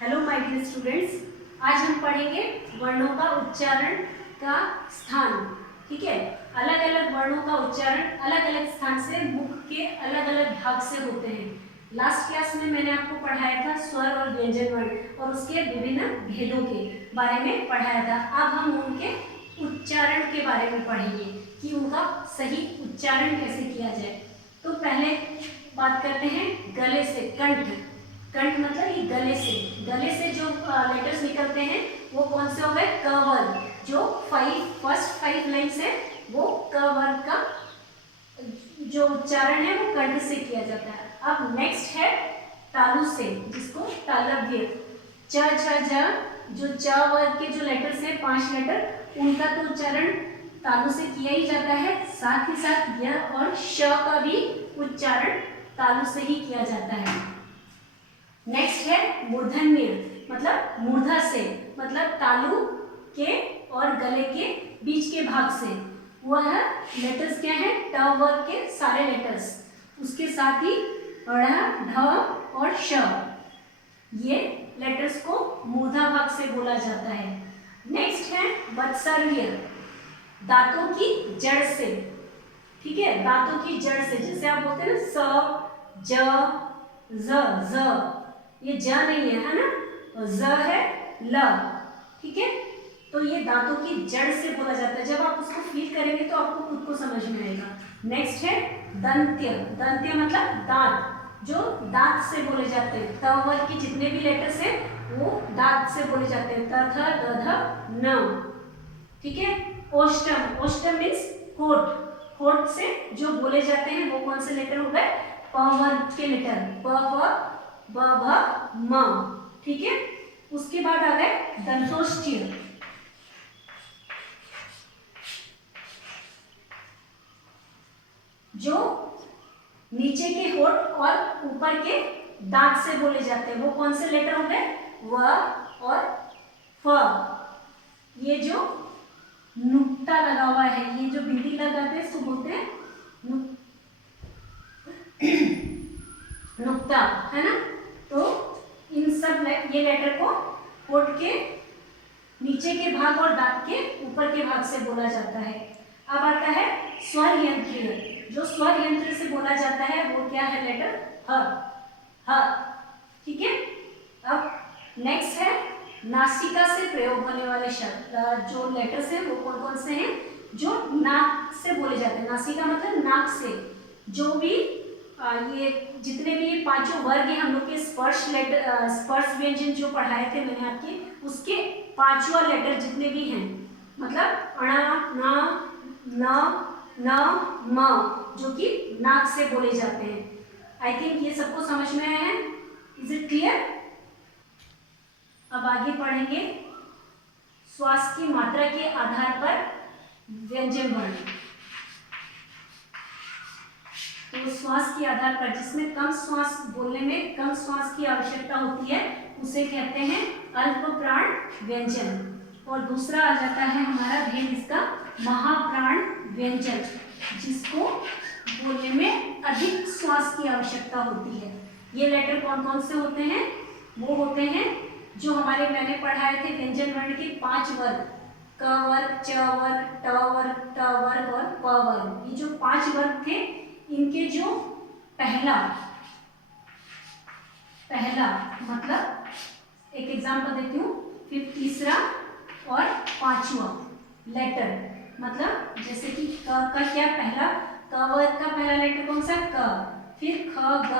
Hello my dear students, आज हम पढ़ेंगे वर्णों का उच्चारण का स्थान। ठीक है, अलग अलग वर्णों का उच्चारण अलग अलग स्थान से मुख के अलग अलग भाग से होते हैं। लास्ट क्लास में मैंने आपको पढ़ाया था स्वर और व्यंजन वर्ण और उसके विभिन्न भेदों के बारे में पढ़ाया था। अब हम उनके उच्चारण के बारे में पढ़ेंगे कि उनका सही उच्चारण कैसे किया जाए। तो पहले बात करते हैं गले से, कंठ। कंठ मतलब ये गले से जो लेटर्स निकलते हैं वो कौन से हो गए? क वर्ग। जो फर्स्ट 5 लाइन्स है वो क वर्ग का जो उच्चारण है वो कंठ से किया जाता है। अब नेक्स्ट है तालु से, जिसको तालव्य। च छ ज, जो च वर्ग के जो लेटर्स हैं 5 लेटर, उनका तो उच्चारण तालु से किया ही जाता है। साथ ही साथ य और श का भी उच्चारण तालु से ही किया जाता है। नेक्स्ट है मूर्धन्य, मतलब मूर्धा से, मतलब तालु के और गले के बीच के भाग से। वह लेटर्स क्या है? ट वर्ग के सारे लेटर्स, उसके साथ ही ढ़, ढ और श, ये लेटर्स को मूर्धा भाग से बोला जाता है। नेक्स्ट है वत्सर्य, दांतों की जड़ से। ठीक है, दांतों की जड़ से, जैसे आप बोलते हैं ना स, ज, ज, ये ज नहीं है ना, ज है ल। ठीक है, तो ये दांतों की जड़ से बोला जाता है। जब आप उसको फील करेंगे तो आपको खुद को समझ में आएगा। नेक्स्ट है दंत्य। दंत्य मतलब दांत, जो दांत से बोले जाते हैं। त वर्ग के जितने भी लेटर्स हैं वो दांत से बोले जाते हैं। त थ द ध न। ठीक है, ओष्टम। ओष्टम मीन्स होठ। होठ से जो बोले जाते हैं वो कौन से लेटर हो गए? प वर्ग के लेटर, प फ ब भ म। ठीक है, उसके बाद आ गए दंतोष्ठ्य, जो नीचे के होठ और ऊपर के दांत से बोले जाते हैं। वो कौन से लेटर हो गए? व और फ। ये जो नुक्ता लगा हुआ है, ये जो बिंदी लगाते हैं इसको बोलते हैं नुक्ता, है ना। तो इन सब ये लेटर को होठ के नीचे के भाग और दांत के ऊपर के भाग से बोला जाता है। अब आता है स्वर यंत्र। जो स्वर यंत्र से बोला जाता है वो क्या है? लेटर ह। ह। ठीक है, अब नेक्स्ट है नासिका से प्रयोग होने वाले शब्द। जो लेटर्स हैं वो कौन कौन से हैं? जो नाक से बोले जाते हैं। नासिका मतलब नाक से। जो भी ये जितने भी पांचों वर्ग हैं हम लोग के स्पर्श व्यंजन जो पढ़ाए थे मैंने आपके, उसके पांचवा लेटर जितने भी हैं, मतलब अण, न, म, जो कि नाक से बोले जाते हैं। आई थिंक ये सबको समझ में आया है। Is it clear? अब आगे पढ़ेंगे श्वास की मात्रा के आधार पर व्यंजन वर्ण। तो श्वास के आधार पर, जिसमें कम श्वास बोलने में कम श्वास की आवश्यकता होती है, उसे कहते हैं अल्प प्राण व्यंजन। और दूसरा आ जाता है हमारा भेद इसका महाप्राण व्यंजन, जिसको बोलने में अधिक श्वास की आवश्यकता होती है। ये लेटर कौन कौन से होते हैं? वो होते हैं जो हमारे मैंने पढ़ाए थे व्यंजन वर्ण के 5 वर्ग, क वर्ग, च वर्ग, ट वर्ग, ट वर्ग और प वर्ग। ये जो 5 वर्ग थे, इनके जो पहला मतलब एक एग्जांपल देती हूँ, फिर तीसरा और पांचवा लेटर, मतलब जैसे कि क का क्या पहला, क वर्ग का पहला लेटर कौन सा? क। फिर ख ग,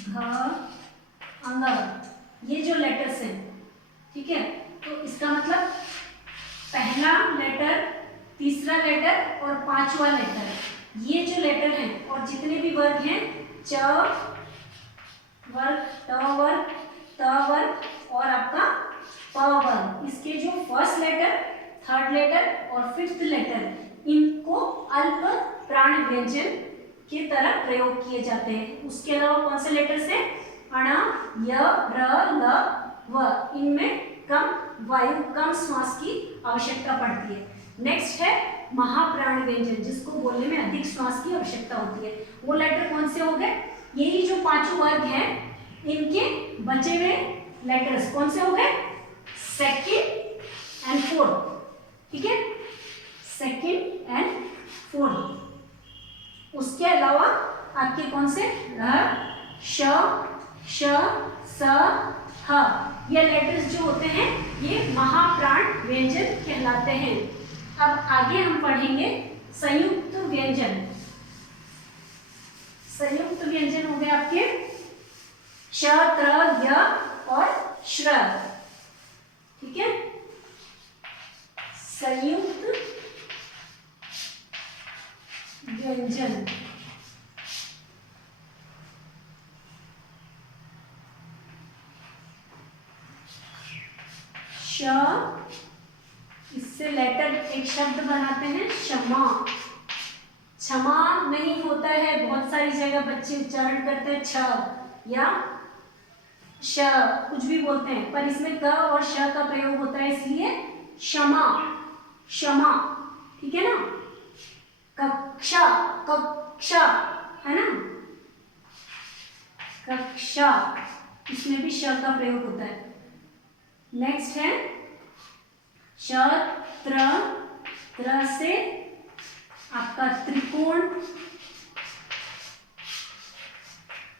घ, अंग, ये जो लेटर्स हैं। ठीक है, तो इसका मतलब पहला लेटर, तीसरा लेटर और पांचवा लेटर, ये जो लेटर हैं और जितने भी वर्ग हैं, च वर्ग, ट वर्ग, त वर्ग और आपका प वर्ग, इसके जो फर्स्ट लेटर, थर्ड लेटर और फिफ्थ लेटर, इनको अल्प प्राण व्यंजन के तरह प्रयोग किए जाते हैं। उसके अलावा कौन से लेटर्स हैं? अण, य, र, ल, व। इनमें कम श्वास की आवश्यकता पड़ती है। नेक्स्ट है महाप्राण व्यंजन, जिसको बोलने में अधिक श्वास की आवश्यकता होती है। वो लेटर कौन से हो गए? यही जो पांचों वर्ग हैं इनके बचे हुए लेटर्स कौन से हो गए, सेकंड एंड फोर्थ, ठीक है, सेकंड एंड फोर्थ। उसके अलावा आपके कौन से र, श, श, स, ह, ये लेटर्स जो होते हैं ये महाप्राण व्यंजन कहलाते हैं। अब आगे हम पढ़ेंगे संयुक्त व्यंजन। संयुक्त व्यंजन हो गए आपके श, त्र, य और श्र, ठीक है। संयुक्त व्यंजन श, इससे लेटर एक शब्द बनाते हैं क्षमा। क्षमा नहीं होता है, बहुत सारी जगह बच्चे उच्चारण करते हैं छ या श, कुछ भी बोलते हैं, पर इसमें क और श का प्रयोग होता है, इसलिए क्षमा, क्षमा, ठीक है ना। कक्षा, कक्षा है ना, कक्षा, इसमें भी श का प्रयोग होता है। नेक्स्ट है त्र, त्र से आपका त्रिकोण,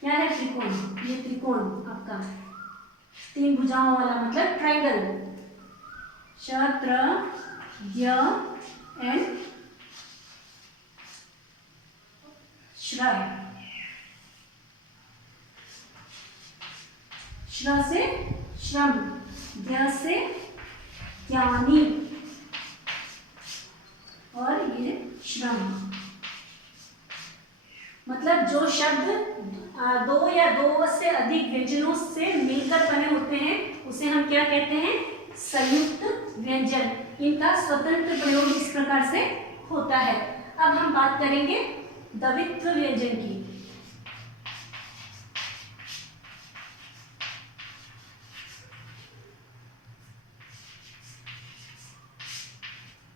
क्या है त्रिकोण, ये त्रिकोण आपका तीन भुजाओं वाला मतलब ट्रायंगल, श, त्र, य एंड श्र। श्र से श्रम, य से ज्ञानी और ये श्रम। मतलब जो शब्द दो या दो से अधिक व्यंजनों से मिलकर बने होते हैं उसे हम क्या कहते हैं, संयुक्त व्यंजन। इनका स्वतंत्र प्रयोग इस प्रकार से होता है। अब हम बात करेंगे द्वित्व व्यंजन की।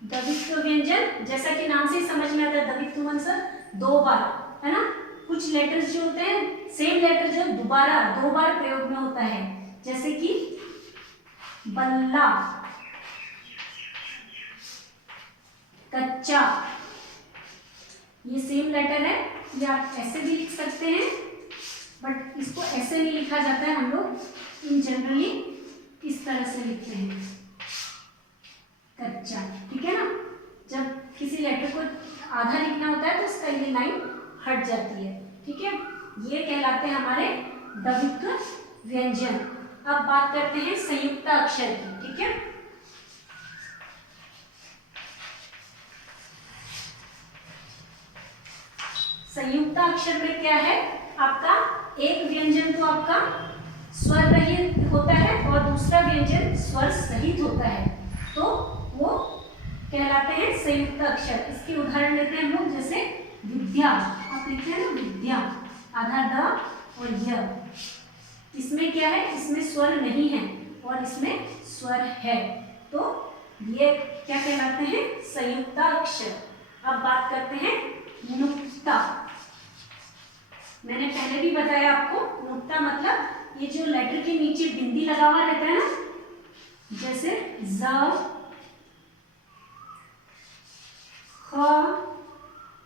द्वित्व व्यंजन जैसा कि नाम से ही समझ में आता है, द्वित्व मतलब दो बार, है ना। कुछ लेटर्स जो होते हैं सेम लेटर जो दोबारा दो बार प्रयोग में होता है, जैसे कि बल्ला, कच्चा, ये सेम लेटर है, ये आप ऐसे भी लिख सकते हैं, बट इसको ऐसे नहीं लिखा जाता है, हम लोग इन जनरली इस तरह से लिखते हैं, कच्चा, ठीक है ना। जब किसी लेटर को आधा लिखना होता है तो उसका ये लाइन हट जाती है, ठीक है। ये कहलाते हैं हमारे द्वित्व व्यंजन। अब बात करते हैं संयुक्त अक्षर की, ठीक है। संयुक्त अक्षर में क्या है, आपका एक व्यंजन तो आपका स्वर रहित होता है और दूसरा व्यंजन स्वर सहित होता है, तो वो कहलाते हैं संयुक्त अक्षर। इसके उदाहरण लेते हैं हम लोग, जैसे विद्या, आप लिखते हैं ना विद्या, आधा द और य, इसमें क्या है, इसमें स्वर नहीं है और इसमें स्वर है, तो ये क्या कहलाते हैं, संयुक्त अक्षर। अब बात करते हैं नुक्ता। मैंने पहले भी बताया आपको, नुक्ता मतलब ये जो लेटर के नीचे बिंदी लगा हुआ रहता है ना, जैसे ज, ख,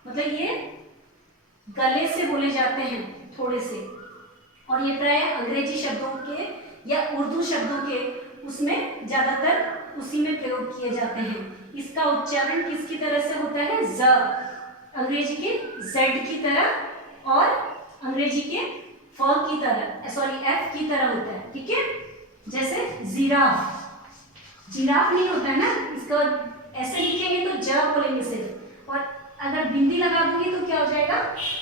मतलब ये गले से बोले जाते हैं थोड़े से, और ये प्राय अंग्रेजी शब्दों के या उर्दू शब्दों के उसमें ज्यादातर उसी में प्रयोग किए जाते हैं। इसका उच्चारण किसकी तरह से होता है, ज, अंग्रेजी के जेड की तरह और अंग्रेजी के फ की तरह, सॉरी एफ की तरह होता है, ठीक है। जैसे जिराफ, जिराफ नहीं होता है ना, इसका ऐसे लिखेंगे तो ज बोलेंगे सिर्फ, और अगर बिंदी लगा दूंगी तो क्या हो जाएगा,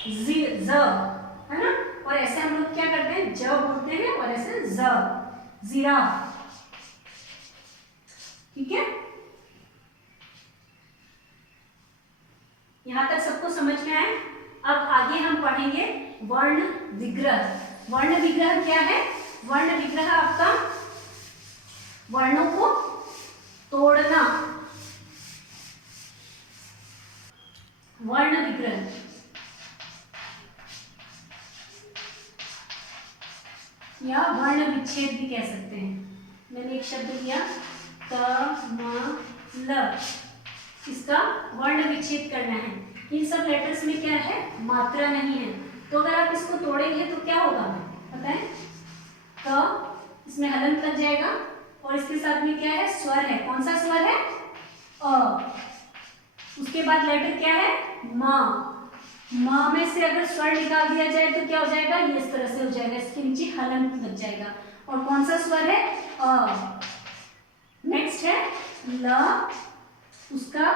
ज, है ना। और ऐसे हम लोग क्या करते हैं, ज बोलते हैं और ऐसे ज, जिराफ, ठीक है। यहां तक सबको समझ में आए। अब आगे हम पढ़ेंगे वर्ण विग्रह। वर्ण विग्रह क्या है, वर्ण विग्रह आपका वर्णों को तोड़ना, वर्ण विग्रह। या वर्ण विच्छेद भी कह सकते हैं। मैंने एक शब्द लिया कमल, इसका वर्ण विच्छेद करना है। इन सब लेटर्स में क्या है, मात्रा नहीं है, तो अगर आप इसको तोड़ेंगे तो क्या होगा पता है, क इसमें हलंत लग जाएगा और इसके साथ में क्या है, स्वर है। कौन सा स्वर है, अ। उसके बाद लेटर क्या है, म। म में से अगर स्वर निकाल दिया जाए तो क्या हो जाएगा, ये इस तरह से हो जाएगा, इसके नीचे हलंत लग जाएगा। और कौन सा स्वर है, अ। नेक्स्ट है ल, उसका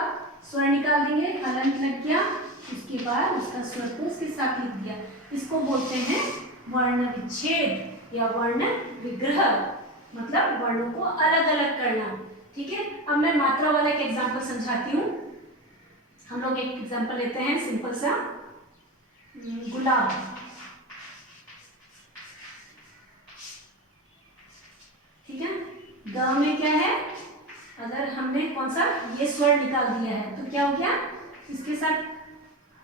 स्वर निकाल देंगे, हलंत लग गया, उसके बाद उसका स्वर को इसके साथ लिख दिया। इसको बोलते हैं वर्ण विच्छेद या वर्ण विग्रह, मतलब वर्णों को अलग अलग करना। ठीक है, अब मैं मात्रा वाला एक एग्जांपल समझाती हूँ। हम लोग एक एग्जांपल लेते हैं सिंपल सा, गुलाब। ठीक है, ग में क्या है, अगर हमने कौन सा ये स्वर निकाल दिया है तो क्या हो गया, इसके साथ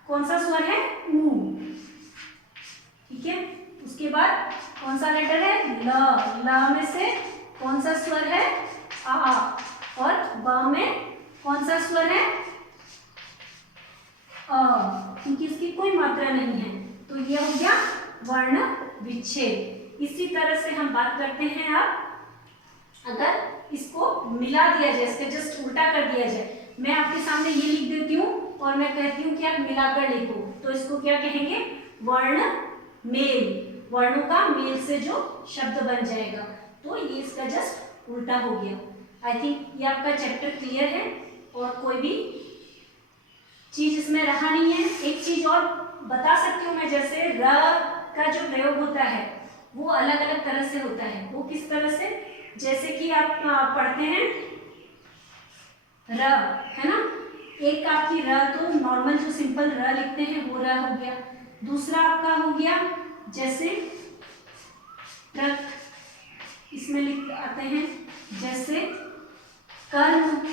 कौन सा स्वर है, ऊ। ठीक है, उसके बाद कौन सा लेटर है, ल। ल में से कौन सा स्वर है, आ। और ब में कौन सा स्वर है, अ, क्योंकि इसकी कोई मात्रा नहीं है, तो ये हो गया वर्ण विच्छेद। इसी तरह से हम बात करते हैं अब, अगर इसको मिला दिया जाए, इसका जस्ट उल्टा कर दिया जाए, मैं आपके सामने ये लिख देती हूँ और मैं कहती हूँ कि आप मिलाकर लिखो, तो इसको क्या कहेंगे, वर्ण मेल। वर्णों का मेल से जो शब्द बन जाएगा, तो ये इसका जस्ट उल्टा हो गया। आई थिंक ये आपका चैप्टर क्लियर है और कोई भी चीज इसमें रहा नहीं है। एक चीज और बता सकती हूँ मैं, जैसे र का जो प्रयोग होता है वो अलग अलग तरह से होता है। वो किस तरह से, जैसे कि आप पढ़ते हैं र, है ना, एक आपकी र तो नॉर्मल जो सिंपल र लिखते हैं वो र हो गया। दूसरा आपका हो गया जैसे ट्रक, इसमें लिख आते हैं जैसे कर्म,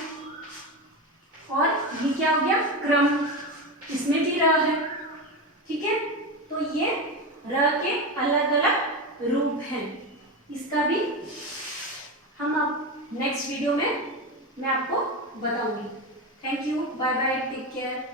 और ये क्या हो गया, क्रम, इसमें भी र है। ठीक है, तो ये र के अलग अलग रूप हैं। इसका भी हम अब नेक्स्ट वीडियो में मैं आपको बताऊंगी। Thank you, bye bye, take care.